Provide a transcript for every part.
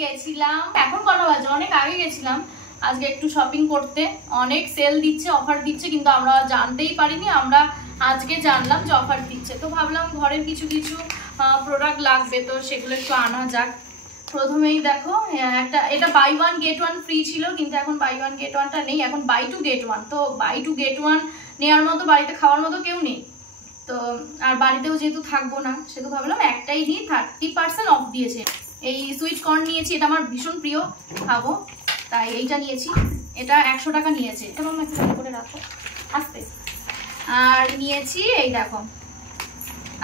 গেছিলাম, এখন কটা বাজে, অনেক আগে গেছিলাম আজকে একটু শপিং করতে। অনেক সেল দিচ্ছে, অফার দিচ্ছে, কিন্তু আমরা জানতেই পারিনি। আমরা আজকে জানলাম যে অফার দিচ্ছে, তো ভাবলাম ঘরের কিছু কিছু প্রোডাক্ট লাগবে, তো সেগুলো একটু আনা যাক। প্রথমেই দেখো এটা buy one get one free ছিল, কিন্তু এখন বাই ওয়ান গেট ওয়ানটা নেই, এখন বাই টু গেট ওয়ান। তো বাই টু গেট ওয়ান নেওয়ার মতো বাড়িতে খাওয়ার মতো কেউ নেই, তো আর বাড়িতেও যেহেতু থাকবো না, সেহেতু ভাবলাম একটাই নিয়ে 30% অফ দিয়েছে। এই সুইট কর্ন নিয়েছি, এটা আমার ভীষণ প্রিয়, খাবো, তাই এইটা নিয়েছি। এটা 100 টাকা নিয়েছে, এটা আমি একটু করে রাখো আসতে। আর নিয়েছি এই দেখো,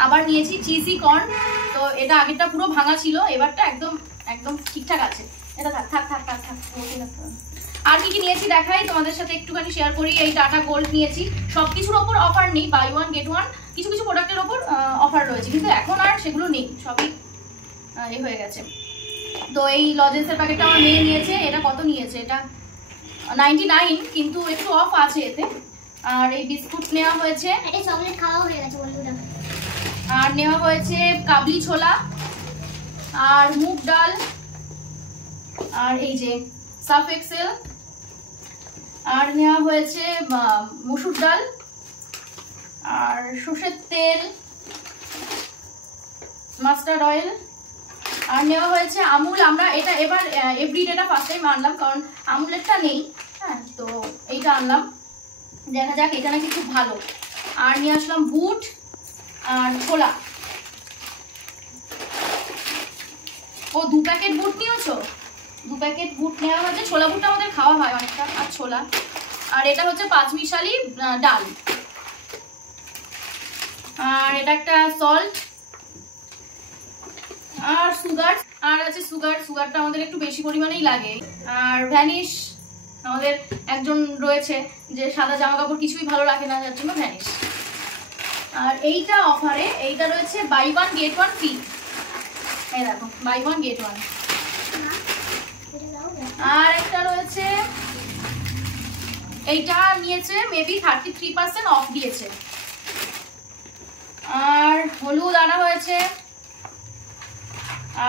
আবার নিয়েছি চিজি কর্ন। তো এটা আগেরটা পুরো ভাঙা ছিল, এবারটা একদম একদম ঠিকঠাক আছে। এটা থাক থাক থাক থাক থাক। আর কি কি নিয়েছি দেখাই তোমাদের সাথে, একটুখানি শেয়ার করি। এই টাটা গোল্ড নিয়েছি, সবকিছুর ওপর অফার নেই, বাই ওয়ান গেট ওয়ান। কিছু কিছু প্রোডাক্টের ওপর অফার রয়েছে, কিন্তু এখন আর সেগুলো নেই, সবই হয়ে গেছে। তো এই লজেন্সের প্যাকেটটা আমার মেয়ে নিয়েছে। এটা কত নিয়েছে? এটা 99, কিন্তু একটু অফ আছে এতে। আর এই বিস্কুট নেওয়া হয়েছে, চকলেট খাওয়া হয়ে গেছে বন্ধুরা। আর নেওয়া হয়েছে কাবলি ছোলা আর মুগ ডাল, আর এই যে সার্ফ এক্সেল, আর নেওয়া হয়েছে মসুর ডাল, আর সর্ষের তেল, মাস্টার্ড অয়েল, আর নেওয়া হয়েছে আমুল। আমরা এটা এবার এভরিডেটা ফার্স্ট টাইম আনলাম, কারণ আমুলেরটা নেই। হ্যাঁ, তো এইটা আনলাম, দেখা যাক, এটা নাকি খুব ভালো। আর নিয়ে আসলাম বুট আর ছোলা। ও 2 প্যাকেট বুট নিয়েছো? 2 প্যাকেট বুট নেওয়া হয়েছে। ছোলা বুটটা আমাদের খাওয়া হয় অনেকটা, আর ছোলা। আর এটা হচ্ছে 5 মিশালি ডাল। আর এটা একটা সল্ট আর সুগার, আর আছে সুগারটা আমাদের একটু বেশি পরিমাণেই লাগে। আর ভ্যানিশ, আমাদের একজন রয়েছে যে সাদা জামা কাপড় কিছুই ভালো লাগে না, যার জন্য ভ্যানিশ। আর এইটা অফারে, এইটা রয়েছে buy one get one free. এই দেখো, বাই ওয়ান গেট ওয়ান। আর একটা রয়েছে, এইটা নিয়েছে মেবি 33% অফ দিয়েছে। আর হলুদ আনা হয়েছে,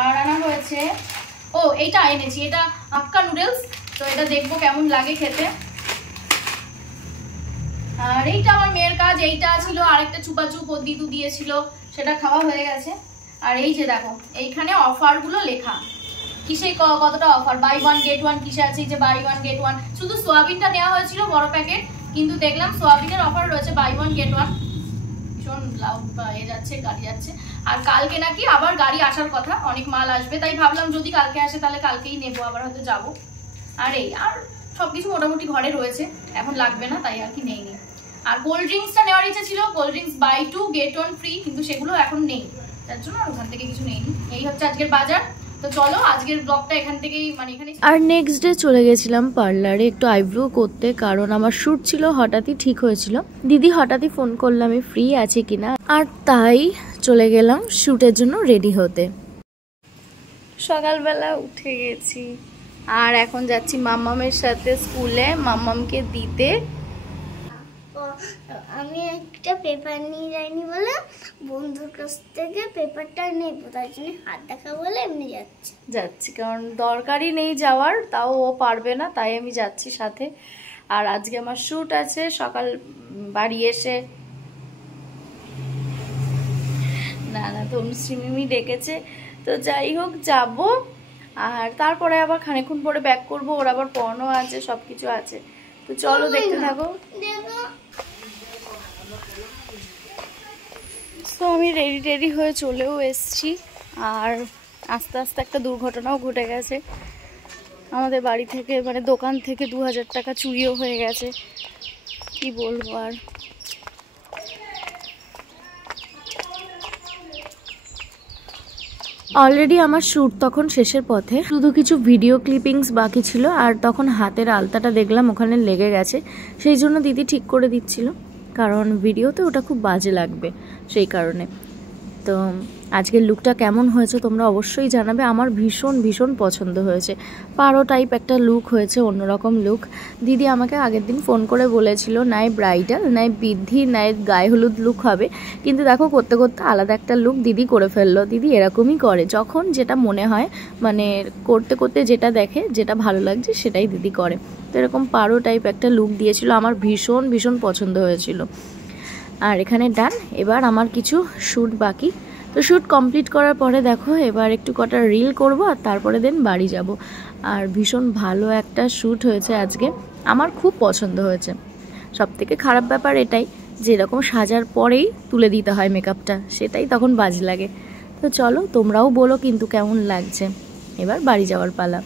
আর আনা হয়েছে, ও এইটা এনেছি, এটা হাক্কা নুডলস। তো এটা দেখবো কেমন লাগে খেতে। আর এইটা আমার মেয়ের কাজ, এইটা ছিল আরেকটা চুপাচুপ ও দিদু দিয়েছিল, সেটা খাওয়া হয়ে গেছে। আর এই যে দেখো, এইখানে অফার গুলো লেখা, কিসে কতটা offer, buy one get one কিসে আছে, যে বাই ওয়ান গেট ওয়ান। শুধু সোয়াবিনটা নেওয়া হয়েছিল বড় প্যাকেট, কিন্তু দেখলাম সোয়াবিনের অফার রয়েছে বাই ওয়ান গেট ওয়ান। ভীষণ লাউড যাচ্ছে, গাড়ি যাচ্ছে। আর কালকে নাকি আবার গাড়ি আসার কথা, অনেক মাল আসবে, তাই ভাবলাম যদি কালকে আসে তাহলে কালকেই নেবো, আবার হয়তো যাবো। আর এই আর সবকিছু মোটামুটি ঘরে রয়েছে, এখন লাগবে না, তাই আর কি নেইনি। আর কোল্ড ড্রিঙ্কসটা নেওয়ার ইচ্ছা ছিল, cold drinks buy two get one free, কিন্তু সেগুলো এখন নেই, তার জন্য আর ওখান থেকে কিছু নেইনি। এই হচ্ছে আজকের বাজার। তো চলো আজকের ব্লগটা এখান থেকেই, মানে এখানেই। আর নেক্সট ডে চলে গেছিলাম পার্লারে একটু আইব্রো করতে, কারণ আমার শ্যুট ছিল, হঠাৎই ঠিক হয়েছিল। দিদি হঠাৎই ফোন করলাম আমি ফ্রি আছি কিনা, আর তাই চলে গেলাম শ্যুটের জন্য রেডি হতে। সকালবেলা উঠে গেছি, আর এখন যাচ্ছি মাম্মামের সাথে স্কুলে, মাম্মামকে দিতে। আমি একটা পেপার নিয়ে যাইনি বলে বন্ধুর কাছ থেকে পেপারটা নেব, তার জন্য হাত দেখা বলে এমনি যাচ্ছি, কারণ দরকারই নেই যাওয়ার, তাও ও পারবে না, তাই আমি যাচ্ছি সাথে। আর আজকে আমার শ্যুট আছে, সকাল বাড়ি এসে না তনুশ্রী মিমি ডেকেছে, তো যাই হোক যাব। আর তারপরে আবার খানিকক্ষণ পরে ব্যাক করব, ওর আবার পড়ানো আছে, সবকিছু আছে। তো চলো দেখতে থাকো। তো আমি রেডি হয়ে চলেও এসছি, আর আস্তে আস্তে একটা দুর্ঘটনাও ঘটে গেছে। আমাদের বাড়ি থেকে, মানে দোকান থেকে 2000 টাকা চুরিও হয়ে গেছে, কি বলবো আর। অলরেডি আমার শ্যুট তখন শেষের পথে, শুধু কিছু ভিডিও ক্লিপিংস বাকি ছিল। আর তখন হাতের আলতাটা দেখলাম ওখানে লেগে গেছে, সেই জন্য দিদি ঠিক করে দিচ্ছিল, কারণ ভিডিওতে ওটা খুব বাজে লাগবে সেই কারণে। তো আজকের লুকটা কেমন হয়েছে তোমরা অবশ্যই জানাবে। আমার ভীষণ ভীষণ পছন্দ হয়েছে। পারো টাইপ একটা লুক হয়েছে, অন্যরকম লুক। দিদি আমাকে আগের দিন ফোন করে বলেছিল নাই ব্রাইডাল নাই বৃদ্ধি নাই গায়ে হলুদ লুক হবে, কিন্তু দেখো করতে করতে আলাদা একটা লুক দিদি করে ফেললো। দিদি এরকমই করে, যখন যেটা মনে হয় মানে করতে করতে যেটা দেখে যেটা ভালো লাগছে সেটাই দিদি করে। তো এরকম পারো টাইপ একটা লুক দিয়েছিল, আমার ভীষণ ভীষণ পছন্দ হয়েছিল। আর এখানে ডান। এবার আমার কিছু শ্যুট বাকি, তো শ্যুট কমপ্লিট করার পরে দেখো এবার একটু কটা রিল করব আর তারপরে দেন বাড়ি যাব। আর ভীষণ ভালো একটা শ্যুট হয়েছে আজকে, আমার খুব পছন্দ হয়েছে। সবথেকে খারাপ ব্যাপার এটাই যে এরকম সাজার পরেই তুলে দিতে হয় মেকআপটা, সেটাই তখন বাজে লাগে। তো চলো তোমরাও বলো কিন্তু কেমন লাগছে। এবার বাড়ি যাওয়ার পালা।